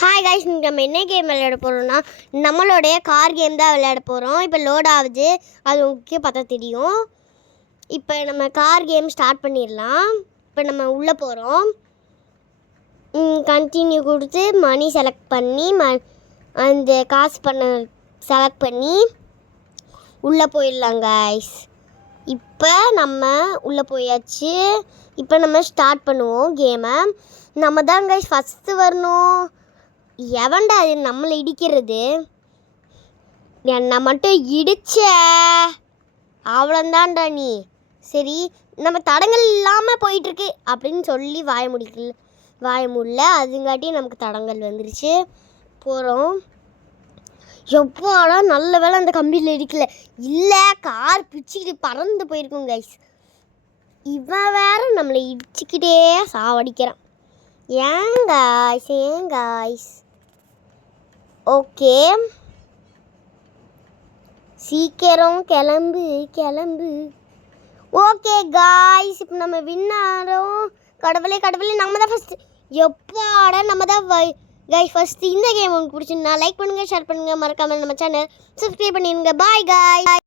Hi guys, நம்ம என்ன game விளையாட போகிறோம்னா நம்மளுடைய கார் கேம் தான் விளையாட போகிறோம். இப்போ லோட் ஆகுது, அது உங்களுக்கு பார்த்தா தெரியும். இப்போ நம்ம கார் கேம் ஸ்டார்ட் பண்ணிடலாம். இப்போ நம்ம உள்ளே போகிறோம். கண்டினியூ கொடுத்து மணி செலக்ட் பண்ணி அந்த காசு பண்ண செலக்ட் பண்ணி உள்ளே போயிடலாம் காய்ஸ். இப்போ நம்ம உள்ளே போயாச்சு. இப்போ நம்ம ஸ்டார்ட் பண்ணுவோம் கேமை. நம்ம தான் காய்ஸ் ஃபஸ்ட்டு வரணும். எவன்டா அது நம்மளை இடிக்கிறது? என்னை மட்டும் இடிச்ச அவ்வளோந்தான்டா நீ. சரி, நம்ம தடங்கள் இல்லாமல் போயிட்டுருக்கு அப்படின்னு சொல்லி வாய முடியல. அதுங்காட்டி நமக்கு தடங்கள் வந்துருச்சு. போகிறோம். எவ்வாடா நல்ல வேலை அந்த கம்பியில் இடிக்கல, இல்லை கார் பிச்சுக்கிட்டு பறந்து போயிருக்கும் கைஸ். இவன் வேற நம்மளை இடிச்சுக்கிட்டே சாவடிக்கிறான். ஏன் காய்ஸ்? ஓகே, சீக்கிரம் கிளம்பு. ஓகே காய்ஸ், இப்போ நம்ம வின்னாரோம். கடவுளே நம்ம தான் ஃபஸ்ட்டு. எப்பாடா நம்ம தான் காய்ஸ் ஃபஸ்ட்டு. இந்த கேம் உங்களுக்கு பிடிச்சிருந்தா லைக் பண்ணுங்கள், ஷேர் பண்ணுங்கள், மறக்காமல் நம்ம சேனல் சப்ஸ்கிரைப் பண்ணிடுங்க. Bye guys.